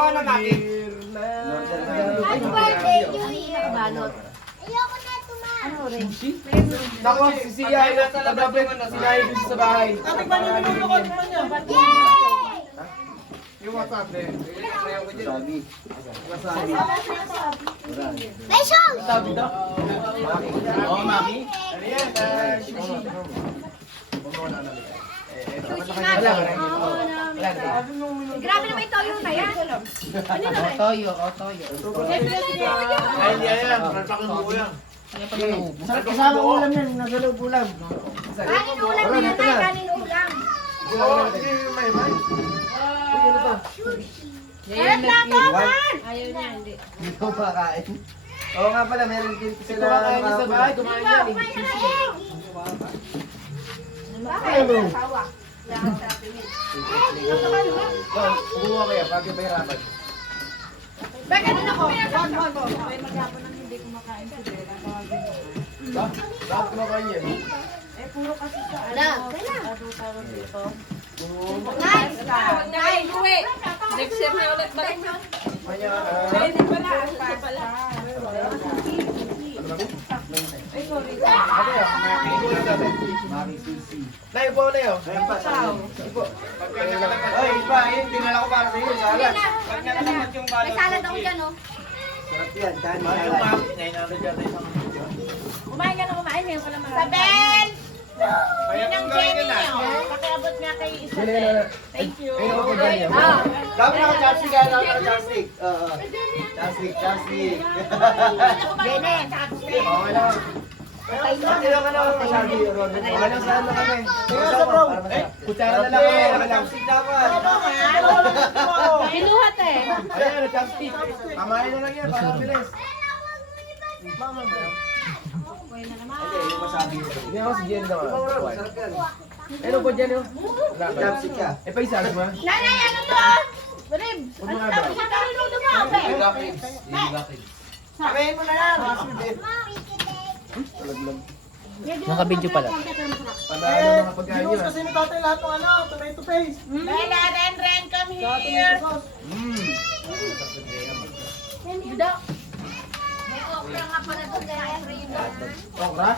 ako ng akin. Happy birthday, Yuri. Balot. Ayoko na tumahan. Ano rin? Naku, si Sia ay nasa labas yung sinahin dito sa bahay. Tikman niyo, minulo ko, tikman niyo. Yay! Yung WhatsApp din. Sabi. Sabi. May show! Sabi daw. Oo, Maki. Ano yan? Sushi natin. Grabe naman yung toyo na yan. Toyo, toyo. Ay, hindi yan. Nagpakin mo yan. Kasama ulam yan, nasa loob ulam. Kanin ulam na yan ay, kanin ulam. Oo, hindi may may. Meron plato, man! Ayaw niya, hindi. Hindi ko makain. Oo nga pala, meron din Kasi sila. kumakain niya sa bahay, kumain yan eh. Bakit? Asawa. Kumuha kaya, bagay mahirapan. Bakit ano ko? Ay, maghapon ang hindi kumakain si Bella. Bakit kumakain yan? Eh, puro kasi sa Wala. ano tawag dito. Nice! Ay, uwi! Next year na ulit balik mo. Maya, Pwede pala, pwede pala. Ay, sorry. Maki Susi. Nay, upo na yun. Ciao. Ay, iba, yun, dinala ko para sa'yo, salad. May salad ako dyan, oh. Sarap yan, kanin Yung salad. mami, nainalo dyan tayo sa Kumain ka na kumain, ngayon ka na marami. Sabel! Kaya Yun ang Jenny niyo. Pakiabot nga kay Isabel. Thank you. Ayun ako dyan yan. Ah. Dapat naka-chopstick, naka-chopstick. Oo. Chopstick, chopstick. Bene! Okay lang. Hindi lang ka naman masabi, Ron. Okay lang, saan na kami? Tingnan sa bro. Eh, kutsara na lang kami. Naka-chopstick dapat. Kinuhat eh. Ayan, chopstick. Kamain na lang yan, para mabilis. Okay na naman. Hindi, yung masabi. Hindi ako si Jen daw. Ikaw, Ron, sarap yan. Ano po dyan yun? Chopstick ka. Eh, pa isa, di ba? Nanay, ano to? Rib! Huwag mo nga ba? Sa kaniluto mo, Abe! Sabihin mo na yan. Nakabidyo pala. Panalo mga pagkain yun. Kasi ni tatay lahat ng ano, tomato paste. Bella, Ren, come here. Dito. May okra nga pala doon, kaya okra yun doon, ha? Okra?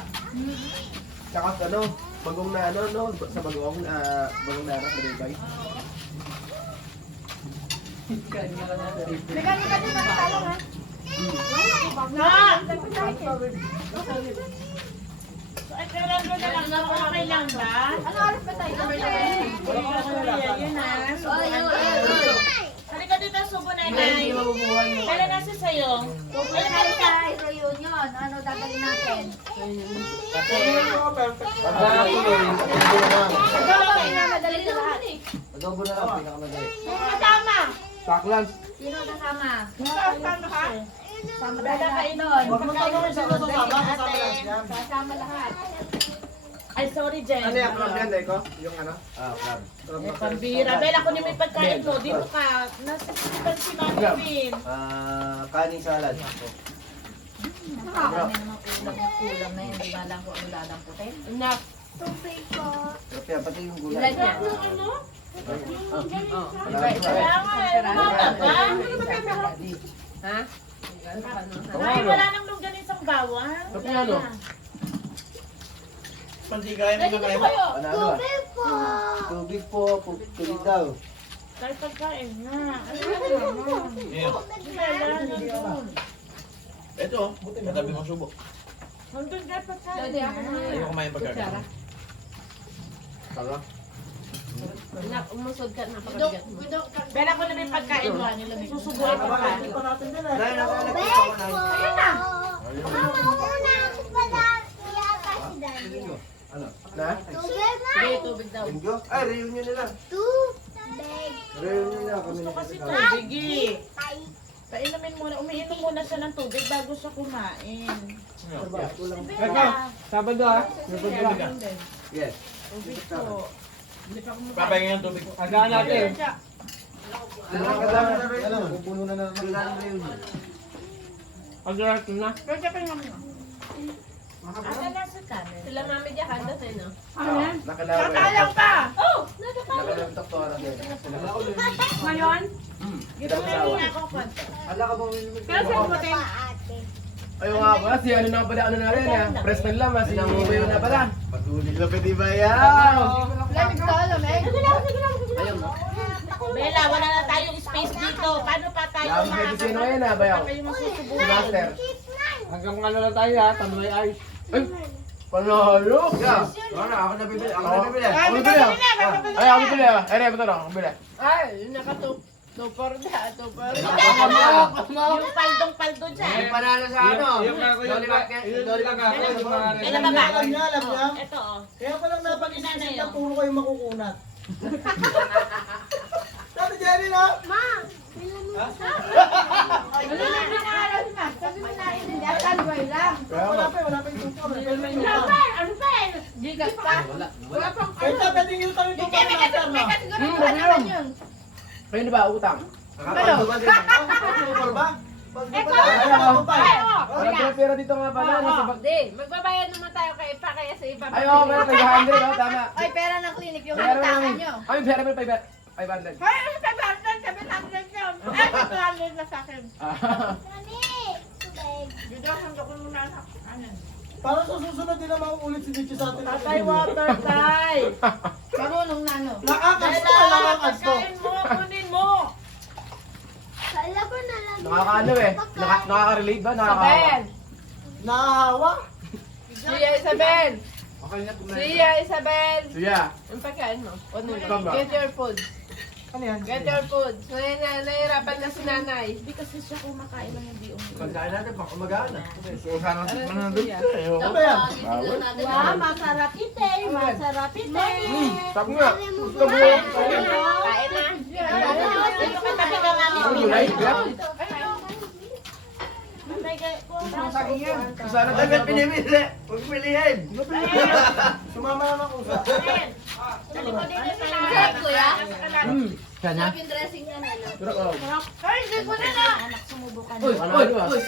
Tsaka ano, bagong na ano, no? Sa bagong na anak, malibay. May ganito din mga talong, ha? Ay, kailan ko na lang ako, okay lang ba? Ano oras ba tayo? Yun na. Oh, yun. Halika dito, subo na inay. Kailan nasa sayo? Ay, meron sa reunion. Ano dadalhin natin? Pagkakatuloy, adobo na lang. Adobo, pinamadali sa lahat. Adobo na lang, pinakamadali. Kasama. Paklan. Sino kasama? Kasama ka? Kasama tayo lahat doon. Huwag mo tanongin sino sasama, kasama lang yan. Kasama lahat. Ay, sorry, Jen. Ano yung crab yan, Deko? Yung ano? Crab. Eh, pambira. Bella, kung yung may pagkain mo, dito ka. Nasa sipan si Mami Pin. Kaning salad. Nakakami naman kulang na yun. Hindi nga lang kung ano dadamputin. Enough. Tupay ko. Sarap yan, pati yung gulay. Ilan yan? Kaya nga, lumatag ka. Ha? Ay, wala nang longganisang bawang. Tapos ano? Ready na kayo. Panalo ah. Tubig po, tubig daw. Kahit pagkain nga. Ano naman? Ito, matabi mong subo. Nandun ka pagkain. Dodi, ako na Ayaw yun. kumain pagkain. Tala? Umusod ka na pagkagat mo. Bella, kung na may pagkain mo, susubuan mo ka. Ito natin din eh. Dahil nakalagay ko ako na. Ayun na. Mama, una. Wala. Yata si Daddy. Ano? Na? Tubig na. Sige, tubig daw. Linggo? Ay, reunion nila. Tubig. Reunion nila kami Gusto na kasi kasama. tubig eh. Ay. Painumin muna, umiinom muna siya ng tubig bago siya kumain. Eko, Sabado ha? Sabado ka. Yes. Tubig po. Papahinga ng tubig. Agaan natin. Nakakadami na reunion. Pupuno na naman. Kailangan reunion. Agaan na. Pero siya painumin mo. Asa na sa kanin? Sila mami diya handa sa no? Nakalawa. Kakalang pa! Oh! Nakalawa doktora din. Ngayon? Ginamay niya ako konti. Ala ka ba may Kasi mo tayo. Ayun nga pala, si ano na pala, ano na rin eh. Freshman lang, si Ubayo na pala. Patuloy na pwede ba yan? Lamig ka, lamig. Ayun mo. Bella, wala na tayong space dito. Paano pa tayo Lagi pwede sino ngayon ha, bayaw? kayo Si masusubukan? Master. Hanggang ano lang tayo ha, tandoy ice. Ay! Panalo! Yeah. Wala, ako na bibili. Ako na bibili. Ako bibili ah. Ay, ako bibili ah. Ay, ito na, ako bibili. Ay, yung nakatupor na, tupor. Yung paldong-paldo dyan. Yung panalo sa ano? Yung Bella, baba. Alam niya. Ito oh. Kaya pa lang napag-isip na puro kayo makukunat. Dati Jerry na. Ma! Wala na pinaaral na. Sabi mo na, hindi atan, lang. Wala pa yung tupor. Ano pa eh? Gigas pa. Wala pang Kaya pwede yung tayo Hindi, tupor may na sir na. Siguro pa naman yun. Kayo na ba, utang? Tupor ba? Eko! Ay, Walang pera dito nga pala, nasa bag. Di, magbabayad naman tayo kay pa kaya sa iba. Ay, oo, pera, 500, oh, tama. Ay, pera ng clinic yung Pera halitaan namin. nyo. Ay, pera mo, 500. Ay, ano sa barnan? 700 yun. Ay, 200 na sa akin. Ah. Dito, handa ko muna sa ano. Parang sa susunod din na mauulit si Dicho sa atin. Tatay water, tay. Marunong na ano. Nakakasto, nakakasto. Pagkain mo, kunin mo. Nakakaano eh. Nakaka-relate ba? Nakakawa. Isabel! Nahahawa. Siya Isabel! Okay na, kumain. Siya Isabel! Siya. Yung pagkain mo. Ano Tama. Get your food. Ano yan? Get your food. Nahihirapan na si nanay. Hindi kasi siya kumakain ng hindi umuwi. Pagkain natin, baka magana. So, sana manandun siya eh. Ano ba yan? Wow, masarap ite. Masarap ite. Sabi nga. Gusto mo. Kain na. Ito ka tabi ka mami. Ano yun? Ay, grab. Sana Dapat dapat pinimili. Huwag pilihin. Sumama naman ako sa... Kuya? Sana? Yung dressing niya na. Sarap oh. Ay, hindi ko na na! Anak, sumubukan. Uy, uy, uy.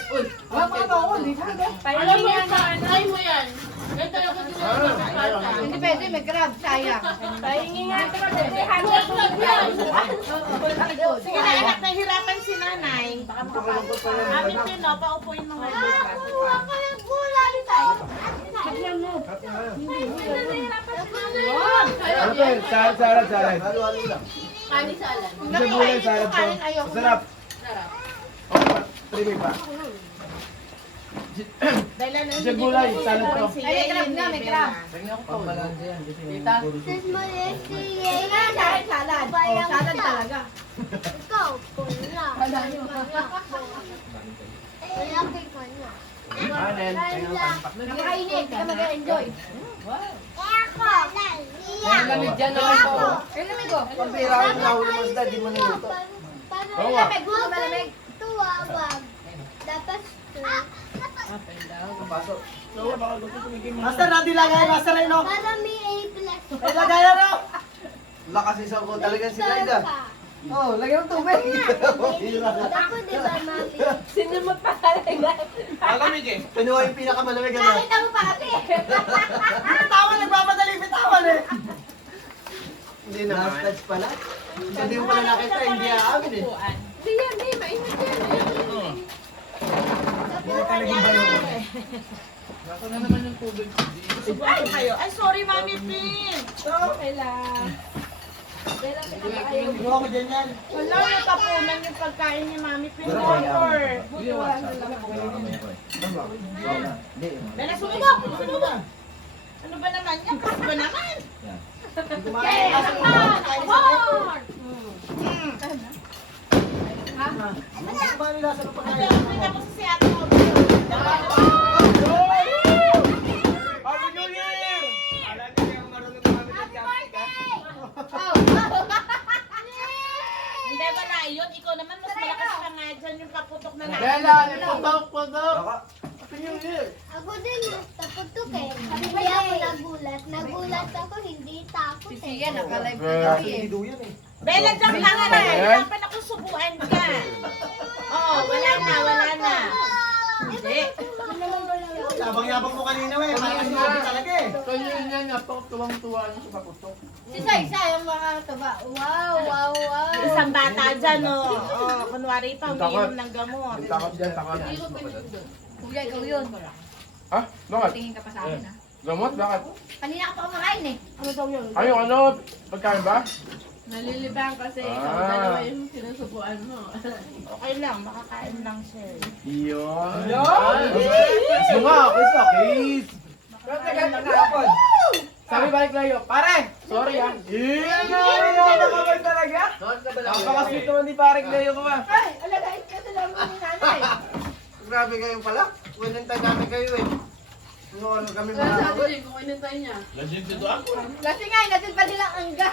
Wala pa ka ako, hindi ko na. Alam mo yan, try mo yan. Ito ako din Hindi pwede, may grab, sayang. Pahingi nga ito kasi. Hanggang lang yan. Sige na anak, nahihirapan si nanay. Baka makapasok pa. Amin din, no? Paupuin mo nga dito. Tignan mo. Ano to yun? Salad. Halo-halo lang. Kanin salad. Isa gulay, salad to. Sarap. Sarap. Oh, trimmy pa. Dahil ano, Isa gulay, salad to. Ay, may crab nga, may crab. Pambalansa yan. Tita? Salad, salad. Oh, salad talaga. Kanin. Nakainit, kaya mag-enjoy. Ang lamig dyan naman to. Ay, lamig ko. Pampira ako na huli mo isda, di mo niluto. Oo nga. Lamig, gusto malamig. Kapasok. Master, ready lagay, master Reno. Ay, lagayan na. Lakas isang ko talaga si Laida. Oh, lagyan ng tubig. Sinumot pa talaga. Pinuha yung pinakamalamig ano. Nakita mo pa ate. Bitawan, nagmamadali, bitawan eh. Hindi Last naman. touch pala. Hindi mo pala nakita, hindi aamin eh. Hindi yan, di. Mainit yan. Subukan ko kayo. Ay, sorry, Mami Pin. Okay lang. Gawa ko dyan yan. Wala, natapunan yung pagkain ni Mami Pin. Or, Bella, sumubok! Sumubok! Ano ba naman yan? Kasi ba naman? Kumain ka sa Kumain nila sa Ito, pagkain. kita mo si ate mo. Hindi, wala yun. Ikaw naman, mas malakas ka nga dyan yung paputok na natin. Bella, putok. Ako din, taputok eh. Hindi ako nagulat. Nagulat ako, hindi takot Si eh. Sia, naka-live Well, ka kasi eh. Hindi duyan eh. Bella, jump lang nga na. Hirapan ako subuan ka. Oo, wala na. Hindi. Yabang-yabang mo kanina eh. Parang kasi nabi talaga eh. Kaya niya nga, tuwang-tuwa niya sa paputok. Si Sai, yung mga taba. Wow, wow, wow. Isang bata dyan, no? Oh, kunwari pa, umiinom ng gamot. Yung takot dyan, takot. Kuya, ikaw yun. Ha? Bakit? Tingin ka pa sa akin, ha? Gamot? Bakit? Kanina ka pa kumakain, eh. Ano daw yun? Ay, yung ano? Pagkain ba? Nalilibang kasi ikaw, Ah. dalawa yung sinusubuan mo. Okay lang, makakain lang siya. Iyon. Yun! Gusto nga, kiss ah, kiss. Kapon. Sabi balik layo, pare! Sorry ah. Iyon! Nakakabay talaga? Napakasweet naman ni pare layo ko ba? Ay, alagay ka sa laro ni nanay. Grabe kayo pala. Winintay namin kayo eh. Ano kami Kaya mga... sabi din, kung inintay niya. Kasi nga, natin pa nilang angga.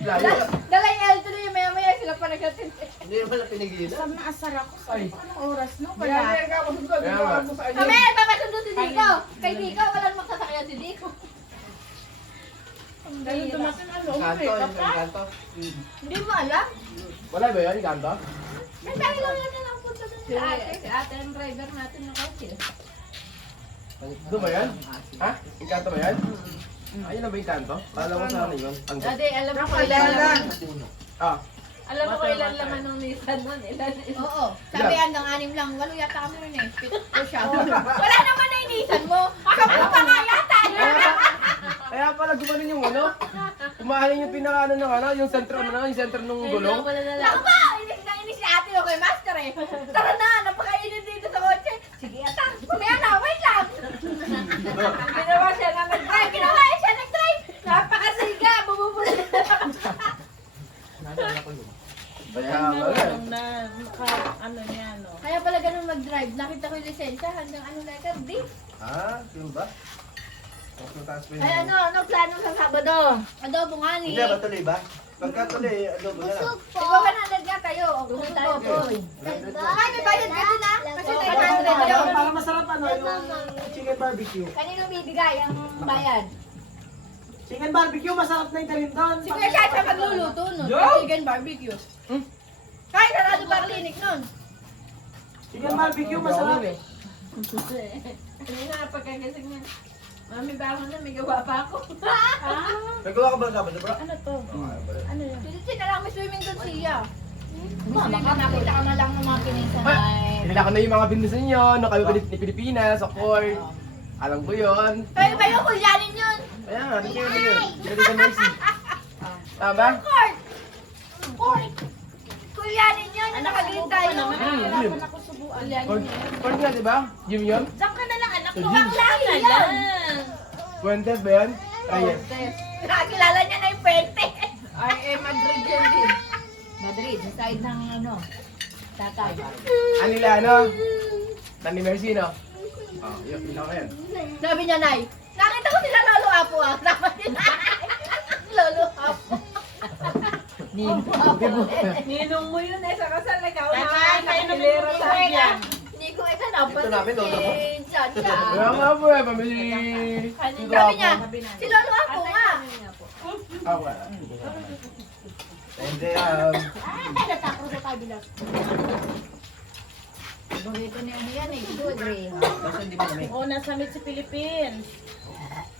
Layo. Dala yung L2 na yung maya-maya sila pa nagkatin. Hindi naman na pinigilan. Saan naasar ako? Ay. Anong oras no? Kaya Wala. nga ako sunod. Kaya nga. Kami, papasundo si Dico. Kay Dico, walang magsasakyan si Dico. Ganun dumating ano, Kanto, makeup yung pa? kanto. Hindi mo alam? Wala ba yun? Ganto? May dahil lang yan ang punta doon Si sa ate. ate ang driver natin ng kotse. Doon ba yan? Ha? Inkanto ba yan? Ayun na ba yung kanto? Kala ko sa ano yun? Ang Dati, alam mo ilan laman. Ah. Alam mo kung ilan laman ng Nissan nun? Ilan? Oo. Sabi hanggang 6 lang. 8 yata kami rin eh. Pito siya. Wala naman na inisan mo. Kapag pa nga yata. Kaya pala gumanon yung ano? Kumahalin yung pinaka ano ng ano? Yung sentro ano? Yung sentro ng gulong? Wala na lang. Naku ba? Inis na inis si ate o kay master eh. Tara na, napakainit dito sa kotse. Sige ata. Kumaya na, wait lang. Ginawa siya na nag-drive. Ginawa siya nag-drive. Napakasiga. Bumubuli. Kaya wala eh. Na, ano niya, no? Kaya pala ganun mag-drive. Nakita ko yung lisensya hanggang ano letter D. Ah, yun ba? Mas mataas pa yun. Ay ano plano sa Sabado? Adobo nga ni. Hindi ba tuloy ba? Pagka tuloy, adobo na lang. Di ba 100 nga tayo? Kung tayo po. Ay, may bayad ka din ha? Kasi 900 yun. Para masarap ano, yung chicken barbecue. Kanino bibigay ang bayad? Chicken barbecue, masarap na yung rin doon. Si Kuya Chacha magluluto nun. Chicken barbecue. Kahit narado pa klinik nun. Chicken barbecue, masarap. Hindi na, pagkagising niya. Mami, bangon na, may gawa pa ako. Nagawa ka ba ng Sabado, bro? Ano to? Ano yun? Kasi na lang may swimming doon siya. Mama, nakita ka na lang ng mga pinisa na Hinila ko na yung mga binusin nyo, no kayo ni Pilipinas, of course. Alam ko yun. Kaya ba yung kulyanin yun? Kaya nga, hindi kayo yun. Hindi ka mercy. Tama? Court! Court! Kulyanin yun, yung nakagin tayo. Hirapan ako subuan. Court nga, di ba? Yun yun? Diyan ka na lang, anak. Sa Mukhang gym. laki yan. Fuentes ba yun? Reyes. Nakakilala niya na yung pwente. Ay, Madrid yan din. Madrid, sa side ng ano, tatay. Anila, ano? Tani Mercy, no? Oh, yun, yun ako yan. Sabi niya, Nay, nakita ko sila Lolo Apo ah. Sama ni Nay. Lolo Apo. Nino Apo. Ninong mo yun eh, sa kasal na ikaw na. Tatay, Nakilera sa yan. Hindi ko ito napansin. Ito namin, Lolo Apo. Chacha. Kaya nga po eh, pamili. Sabi niya, si Lolo Apo nga. Ah, wala. Hindi, Natakot sa kabilang. Burrito ni ano yan eh, good rin. basta hindi mo namin. Oo, nasa mid sa Philippines.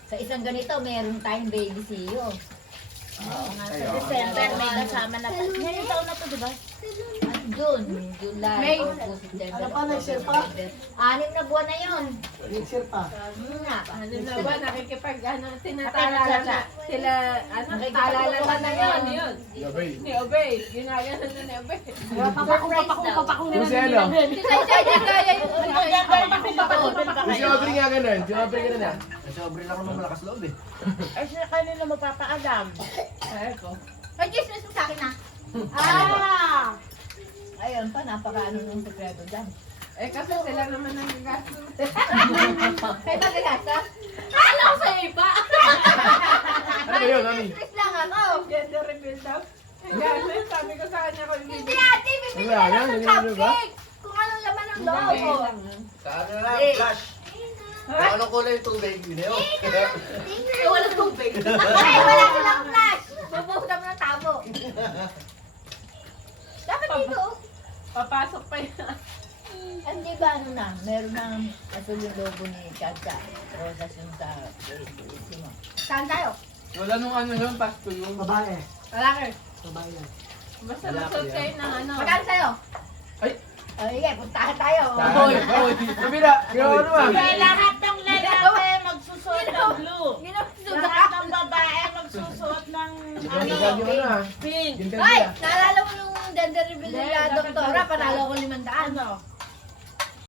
Sa isang ganito, meron tayong baby CEO. Oo nga, sa December may kasama na to. Ngayon taon na to, di ba? At June, July, May- August, September, Ano pa, next year pa? October, 6 na buwan na yun. Next year pa. Nga. Ano na ba, nakikipag, ano, tinatalala na, sila, ano, talala na na yun. Gabay. Ni Obey, ginagano na ni Obey. Papakong Yung si ano? Si Sai din kaya yung Yung si Aubrey nga ganun. Si Aubrey ganun ah. Kasi obre lang naman malakas loob eh. Ay, siya kanina magpapaalam. Ay, ko. May chismis mo sa akin na. Ah! Ayun pa, napaka-ano nung sekreto dyan. Eh, kasi sila naman ang gagastos. Kaya ba gagastos? Ano ko sa iba? Ano ba yun, Mami? Stress lang ako. Gender reveal daw. Gano'n, sabi ko sa kanya ko, Hindi ate, bibili Wala ka lang yan, ng hindi ba? cupcake. Kung anong laman ng loob ko. Sa ano lang, Eh. flash. Kung anong kulay yung tubig, yun yun. Wala tubig. Ay, wala silang flash. Mabuhusan mo ng tabo. Dapat dito. Papasok pa yan. Hindi ba ano na, meron ng asul yung logo ni Chacha. Rosas yung sa mo. Saan tayo? Wala nung ano yun, pasto yun. Babae. Lalaki. Babae yan. Basta masot kayo ng ano. Magkano sa'yo? Ay! Ay, sige, puntahan tayo. Hoy! Hoy! Kabila! Ginawa ano ah? Kaya lahat ng lalaki magsusuot ng blue. Ginapsuda Lahat ka. ng babae magsusuot ng ano, Gagi mo na. pink. Ginagay Ay, ah. naalala mo nung gender reveal nila, doktora, panalo ko 500. Ano?